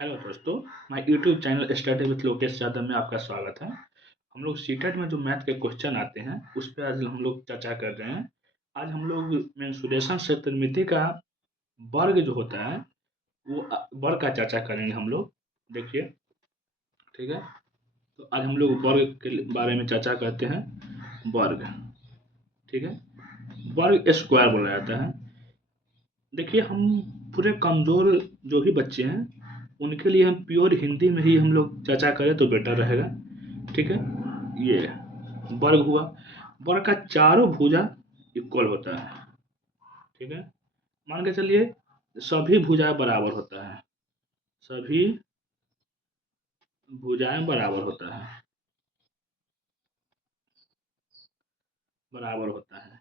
Hello दोस्तों, my YouTube channel study with Lokesh Yadav में आपका स्वागत है। हम लोग सीटेट में जो मैथ के क्वेश्चन आते हैं उस पर आज हम लोग चर्चा कर रहे हैं। आज हम लोग मेंसुरेशन से त्रिमिति का वर्ग जो होता है वो वर्ग का चर्चा करेंगे हम लोग। देखिए, ठीक है। तो आज हम लोग वर्ग के बारे में चर्चा करते हैं। वर्ग, ठीक है। वर्ग स्क्वायर बोला जाता है। देखिए, हम पूरे कमज़ोर जो भी बच्चे हैं उनके लिए हम प्योर हिंदी में ही हम लोग चर्चा करें तो बेटर रहेगा। ठीक है। ये वर्ग हुआ। वर्ग का चारों भुजा इक्वल होता है। ठीक है। मान के चलिए सभी भुजाएं बराबर होता है। सभी भुजाएं बराबर होता है। बराबर होता है।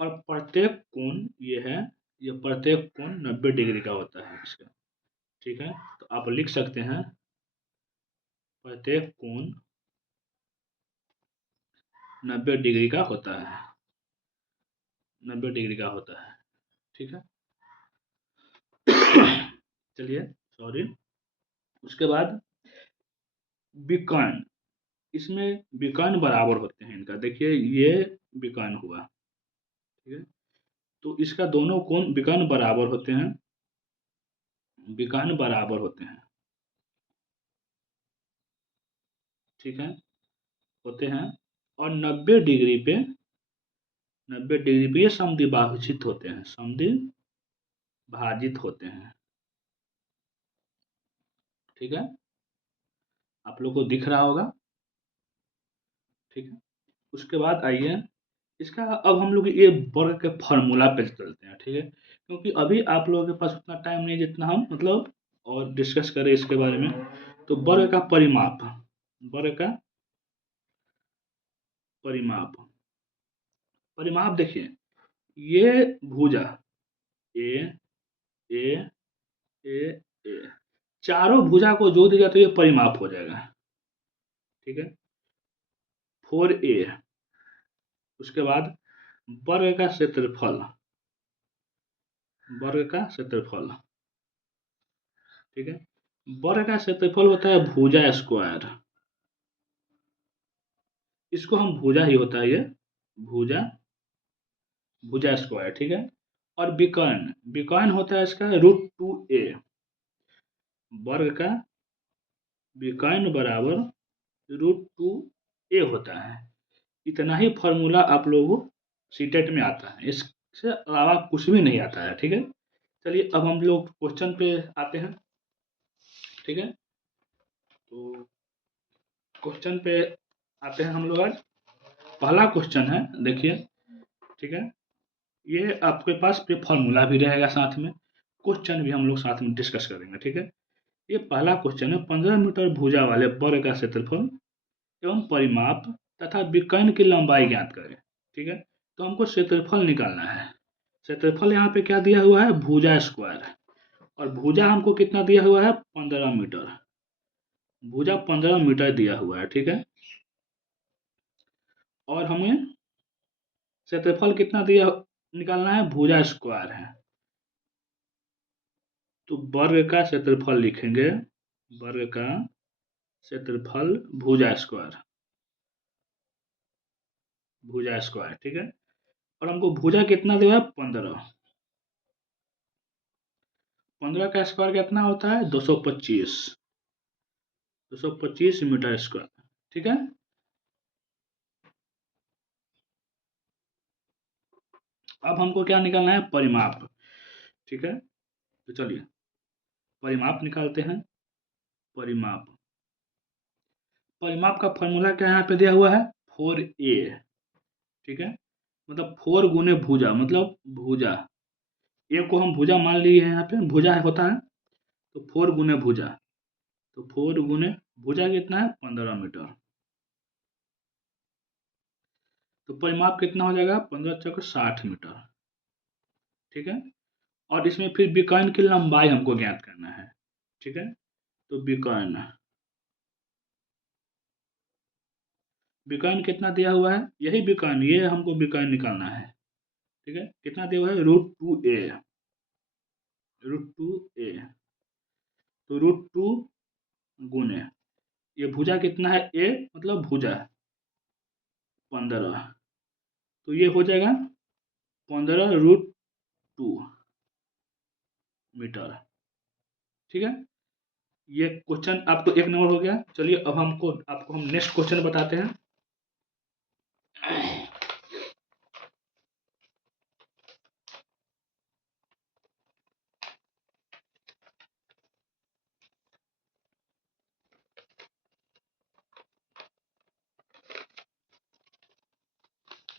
और प्रत्येक कोण ये है, ये प्रत्येक कोण 90 डिग्री का होता है इसका। ठीक है। तो आप लिख सकते हैं प्रत्येक कोण 90 डिग्री का होता है। 90 डिग्री का होता है। ठीक है। चलिए, सॉरी। उसके बाद विकर्ण, इसमें विकर्ण बराबर होते हैं इनका। देखिए, ये विकर्ण हुआ। ठीक है। तो इसका दोनों कोण विकर्ण बराबर होते हैं। विकर्ण बराबर होते हैं। ठीक है। होते हैं। और 90 डिग्री पे, 90 डिग्री पे ये समद्विभाजित होते हैं। समद्विभाजित होते हैं। ठीक है। आप लोग को दिख रहा होगा। ठीक है। उसके बाद आइए, इसका अब हम लोग ये वर्ग के फॉर्मूला पे चलते हैं। ठीक है। क्योंकि अभी आप लोगों के पास उतना टाइम नहीं जितना हम मतलब और डिस्कस करें इसके बारे में। तो वर्ग का परिमाप, वर्ग का परिमाप, परिमाप देखिए, ये भुजा ए ए ए ए, चारों भुजा को जोड़ दिया तो ये परिमाप हो जाएगा। ठीक है। 4a। उसके बाद वर्ग का क्षेत्रफल, वर्ग का क्षेत्रफल। ठीक है। वर्ग का क्षेत्रफल होता है भुजा स्क्वायर। इसको हम भुजा ही होता है ये, भुजा, भुजा स्क्वायर। ठीक है। और विकर्ण, विकर्ण होता है इसका √2a। वर्ग का विकर्ण बराबर √2a होता है। इतना ही फॉर्मूला आप लोगों को सीटेट में आता है, इससे अलावा कुछ भी नहीं आता है। ठीक है। चलिए, अब हम लोग क्वेश्चन पे आते हैं। ठीक है। तो क्वेश्चन पे आते हैं हम लोग आज। पहला क्वेश्चन है, देखिए। ठीक है। ये आपके पास पे फॉर्मूला भी रहेगा, साथ में क्वेश्चन भी हम लोग साथ में डिस्कस करेंगे। ठीक है। ये पहला क्वेश्चन है, 15 मीटर भुजा वाले वर्ग का क्षेत्रफल एवं परिमाप तथा विकर्ण की लंबाई ज्ञात करें। ठीक है। तो हमको क्षेत्रफल निकालना है। क्षेत्रफल यहाँ पे क्या दिया हुआ है, भुजा स्क्वायर। और भुजा हमको कितना दिया हुआ है, 15 मीटर। भुजा 15 मीटर दिया हुआ है। ठीक है। और हमें क्षेत्रफल कितना दिया निकालना है, भुजा स्क्वायर है। तो वर्ग का क्षेत्रफल लिखेंगे, वर्ग का क्षेत्रफल भुजा स्क्वायर, भुजा स्क्वायर। ठीक है। और हमको भुजा कितना दिया है, 15। 15 का स्क्वायर कितना होता है, 225। 225 मीटर स्क्वायर। ठीक है। अब हमको क्या निकालना है, परिमाप। ठीक है। तो चलिए परिमाप निकालते हैं। परिमाप, परिमाप का फॉर्मूला क्या यहाँ पे दिया हुआ है, 4a। ठीक है। मतलब 4 गुने भुजा, मतलब भुजा, ए को हम भुजा मान लिए हैं, यहाँ पे भुजा होता है। तो 4 गुने भुजा, तो 4 गुने भुजा कितना है, 15 मीटर। तो परिमाप कितना हो जाएगा, 15 चौक 60 मीटर। ठीक है। और इसमें फिर विकर्ण की लंबाई हमको ज्ञात करना है। ठीक है। तो विकर्ण, विकर्ण कितना दिया हुआ है, यही विकर्ण, ये हमको विकर्ण निकालना है। ठीक है। कितना दिया हुआ है, √2a। √2a। तो √2 गुने ये भुजा कितना है, ए मतलब भुजा 15, तो ये हो जाएगा 15√2 मीटर। ठीक है, ये क्वेश्चन आपको 1 नंबर हो गया। चलिए अब आपको हम नेक्स्ट क्वेश्चन बताते हैं।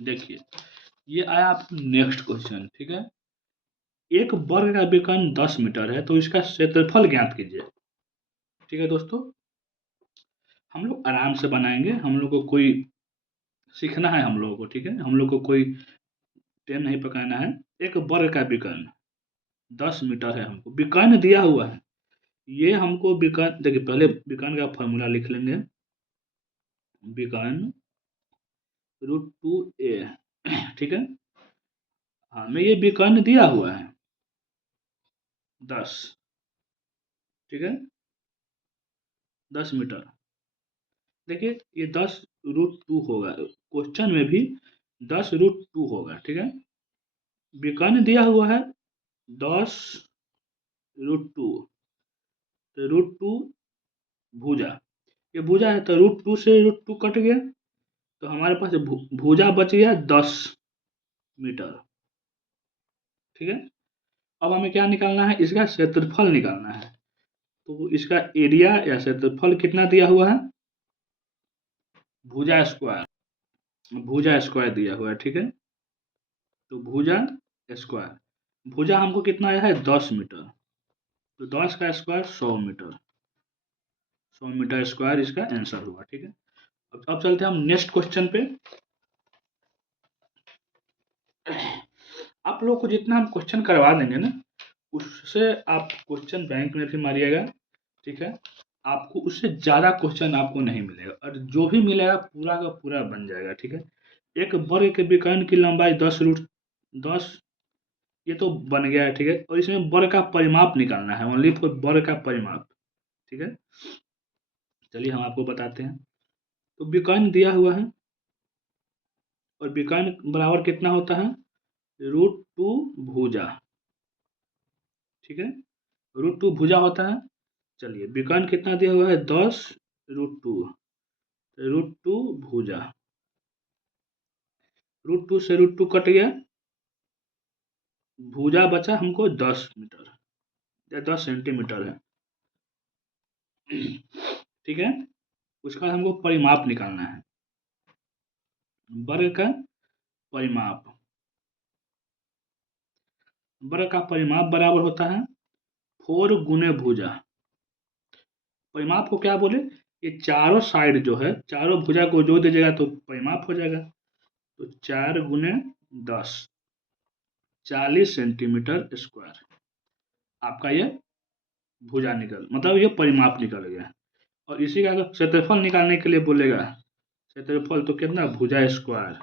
देखिए, ये आया आपको नेक्स्ट क्वेश्चन। ठीक है, एक वर्ग का विकर्ण 10 मीटर है, तो इसका क्षेत्रफल ज्ञात कीजिए। ठीक है दोस्तों, हम लोग आराम से बनाएंगे, हम लोग को कोई सीखना है हम लोगों को। ठीक है, हम लोग को कोई टाइम नहीं पकाना है। एक वर्ग का विकर्ण 10 मीटर है, हमको विकर्ण दिया हुआ है। ये हमको विकर्ण, देखिए पहले विकर्ण का फॉर्मूला लिख लेंगे। विकर्ण √2a। ठीक है, हमें ये विकर्ण दिया हुआ है 10। ठीक है, 10 मीटर। देखिए ये 10√2 होगा, क्वेश्चन में भी 10√2 होगा। ठीक है, विकर्ण दिया हुआ है 10√2, तो √2 भुजा, ये भुजा है तो √2 से √2 कट गया, तो हमारे पास भुजा बच गया 10 मीटर। ठीक है, अब हमें क्या निकालना है, इसका क्षेत्रफल निकालना है। तो इसका एरिया या क्षेत्रफल कितना दिया हुआ है, भुजा स्क्वायर दिया हुआ है। ठीक है, तो भुजा स्क्वायर, भुजा हमको कितना आया है 10 मीटर, तो 10 का स्क्वायर 100 मीटर, 100 मीटर स्क्वायर इसका आंसर हुआ। ठीक है, अब चलते हैं हम नेक्स्ट क्वेश्चन पे। आप लोग को जितना हम क्वेश्चन करवा देंगे ना, उससे आप क्वेश्चन बैंक में भी मारिएगा। ठीक है, आपको उससे ज़्यादा क्वेश्चन आपको नहीं मिलेगा, और जो भी मिलेगा पूरा का पूरा बन जाएगा। ठीक है, एक वर्ग के विकर्ण की लंबाई 10 ये तो बन गया है। ठीक है, और इसमें वर्ग का परिमाप निकालना है, ओनली फॉर वर्ग का परिमाप। ठीक है, चलिए हम आपको बताते हैं। तो विकर्ण दिया हुआ है, और विकर्ण बराबर कितना होता है, √2 भुजा। ठीक है, √2 भुजा होता है। चलिए विकर्ण कितना दिया हुआ है 10√2, √2 भुजा, √2 से √2 कट गया, भुजा बचा हमको 10 मीटर या 10 सेंटीमीटर है। ठीक है, उसका हमको परिमाप निकालना है, वर्ग का परिमाप। वर्ग का परिमाप बराबर होता है 4 गुने भुजा। परिमाप को क्या बोले, ये चारों साइड जो है, चारों भुजा को जोड़ दीजिएगा तो परिमाप हो जाएगा। तो 4 गुने 10, 40 सेंटीमीटर स्क्वायर आपका ये भुजा निकल, मतलब ये परिमाप निकल गया। और इसी का अगर क्षेत्रफल निकालने के लिए बोलेगा, क्षेत्रफल तो कितना, भुजा स्क्वायर,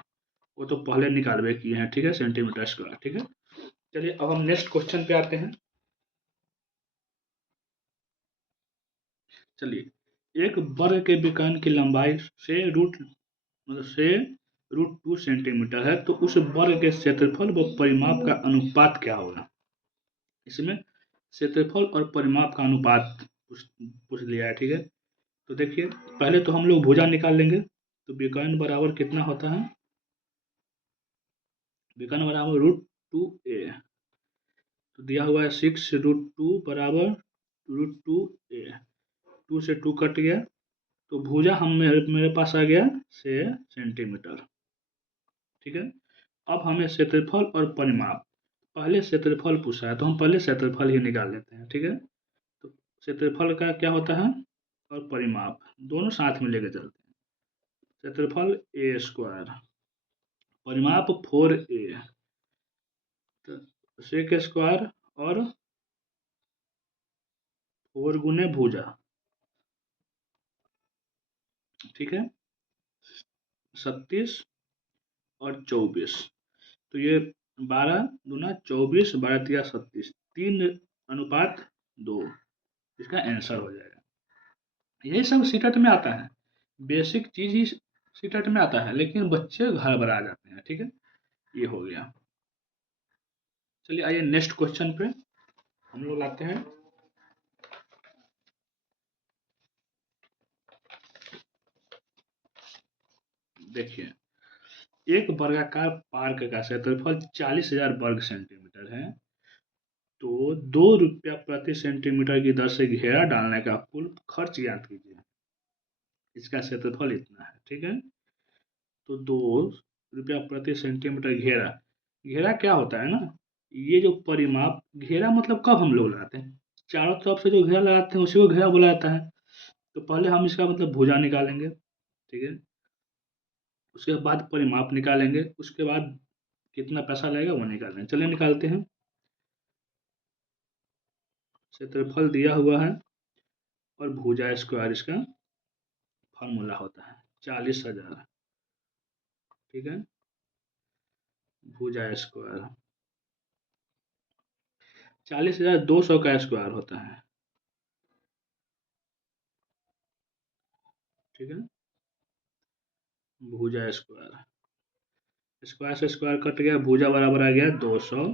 वो तो पहले निकालवे किए हैं। ठीक है, सेंटीमीटर स्क्वायर। ठीक है, चलिए अब हम नेक्स्ट क्वेश्चन पे आते हैं। चलिए, एक वर्ग के विकर्ण की लंबाई से √2 सेंटीमीटर है, तो उस वर्ग के क्षेत्रफल व परिमाप का अनुपात क्या होगा। इसमें क्षेत्रफल और परिमाप का अनुपात पूछ लिया है। ठीक है, तो देखिए पहले तो हम लोग भुजा निकाल लेंगे। तो विकर्ण बराबर कितना होता है, विकर्ण बराबर √2a, तो दिया हुआ है 6√2 बराबर √2a, 2 से 2 कट गया, तो भुजा मेरे पास आ गया 6 सेंटीमीटर। ठीक है, अब हमें क्षेत्रफल और परिमाप, पहले क्षेत्रफल पूछा है तो हम पहले क्षेत्रफल ही निकाल लेते हैं। ठीक है, तो क्षेत्रफल का क्या होता है और परिमाप दोनों साथ में लेके चलते हैं। क्षेत्रफल a स्क्वायर, परिमाप 4a, तो सेक स्क्वायर और 4 गुने भुजा। ठीक है, 37 और 24, तो ये 12 दूना 24, 12 तिया 36, 3 अनुपात 2। इसका आंसर हो जाएगा। यही सब सीटेट में आता है, बेसिक चीज ही सीटेट में आता है, लेकिन बच्चे घबरा जाते हैं। ठीक है, ये हो गया। चलिए आइए नेक्स्ट क्वेश्चन पे हम लोग लाते हैं। देखिए, एक वर्गाकार पार्क का क्षेत्रफल 40,000 वर्ग सेंटीमीटर है, तो 2 रुपया प्रति सेंटीमीटर की दर से घेरा डालने का कुल खर्च ज्ञात कीजिए। इसका क्षेत्रफल इतना है। ठीक है, तो 2 रुपया प्रति सेंटीमीटर घेरा, घेरा क्या होता है ना, ये जो परिमाप, घेरा मतलब कब हम लोग लगाते हैं, चारों तरफ से जो घेरा लगाते हैं उसी को घेरा बोला जाता है। तो पहले हम इसका मतलब भुजा निकालेंगे। ठीक है, उसके बाद परिमाप निकालेंगे, उसके बाद कितना पैसा लगेगा वो निकालेंगे। चलिए निकालते हैं। क्षेत्रफल दिया हुआ है और भुजा स्क्वायर इसका फॉर्मूला होता है 40,000। ठीक है, भुजा स्क्वायर 40,200 का स्क्वायर होता है। ठीक है, भुजा स्क्वायर, स्क्वायर से स्क्वायर कट गया, भुजा बराबर आ गया 200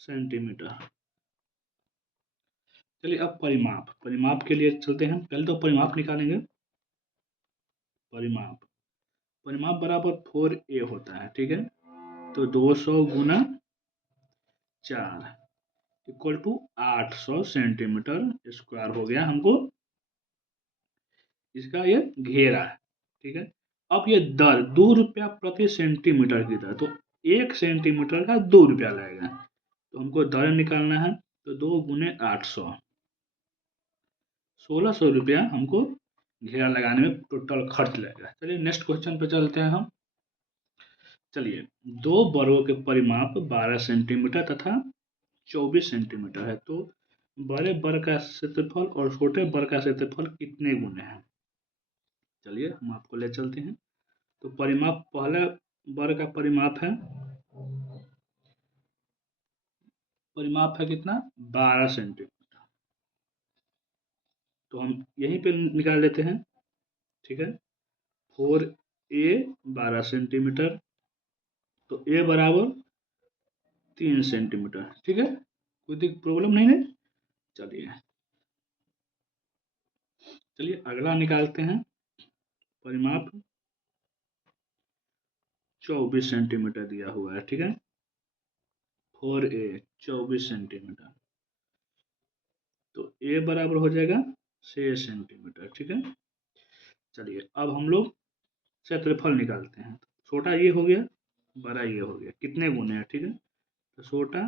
सेंटीमीटर। चलिए अब परिमाप, परिमाप के लिए चलते हैं। पहले तो परिमाप निकालेंगे। परिमाप, परिमाप बराबर 4a होता है। ठीक है, तो 200 गुना 4 इक्वल टू 800 सेंटीमीटर स्क्वायर हो गया हमको इसका ये घेरा है। ठीक है, अब ये दर 2 रुपया प्रति सेंटीमीटर की दर, तो 1 सेंटीमीटर का 2 रुपया लगेगा। तो हमको दर निकालना है, तो 2 गुने 800, 1600 रुपया हमको घेरा लगाने में टोटल खर्च लगेगा। चलिए नेक्स्ट क्वेश्चन पे चलते हैं हम। चलिए, दो वर्गों के परिमाप 12 सेंटीमीटर तथा 24 सेंटीमीटर है, तो बड़े वर्ग का क्षेत्रफल और छोटे वर्ग का क्षेत्रफल कितने गुने हैं। चलिए हम आपको ले चलते हैं। तो परिमाप, पहला वर्ग का परिमाप है, परिमाप है कितना, 12 सेंटीमीटर। तो हम यहीं पे निकाल लेते हैं। ठीक है, 4a 12 सेंटीमीटर, तो a बराबर 3 सेंटीमीटर। ठीक है, कोई प्रॉब्लम नहीं है। चलिए चलिए अगला निकालते हैं। परिमाप 24 सेंटीमीटर दिया हुआ है। ठीक है, 4a 24 सेंटीमीटर, तो a बराबर हो जाएगा 6 सेंटीमीटर। ठीक है, चलिए अब हम लोग क्षेत्रफल निकालते हैं। छोटा ये हो गया, बड़ा ये हो गया, कितने गुने हैं। ठीक है, तो छोटा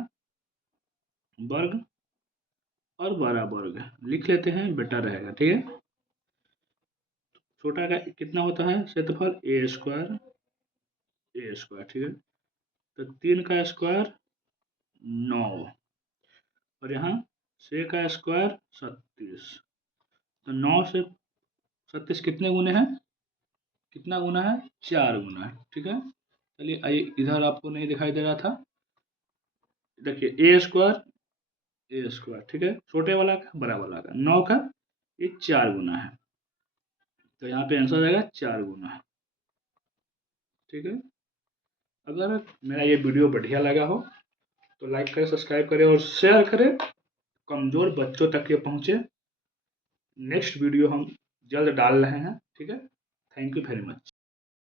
वर्ग और बड़ा वर्ग लिख लेते हैं, बेटर रहेगा। ठीक है, छोटा का कितना होता है क्षेत्रफल, ए स्क्वायर, ए स्क्वायर। ठीक है, तो 3 का स्क्वायर 9, और यहाँ 6 का स्क्वायर 37, तो 9 से 37 कितने गुने हैं, कितना गुना है, 4 गुना है। ठीक है, चलिए आइए, इधर आपको नहीं दिखाई दे रहा था, देखिए ए स्क्वायर, ए स्क्वायर। ठीक है, छोटे वाला का बड़ा वाला का 9 का ये 4 गुना है, तो यहाँ पे आंसर आएगा 4 गुना। ठीक है, अगर मेरा ये वीडियो बढ़िया लगा हो तो लाइक करें, सब्सक्राइब करें और शेयर करें, कमजोर बच्चों तक ये पहुँचे। नेक्स्ट वीडियो हम जल्द डाल रहे हैं। ठीक है, थैंक यू वेरी मच।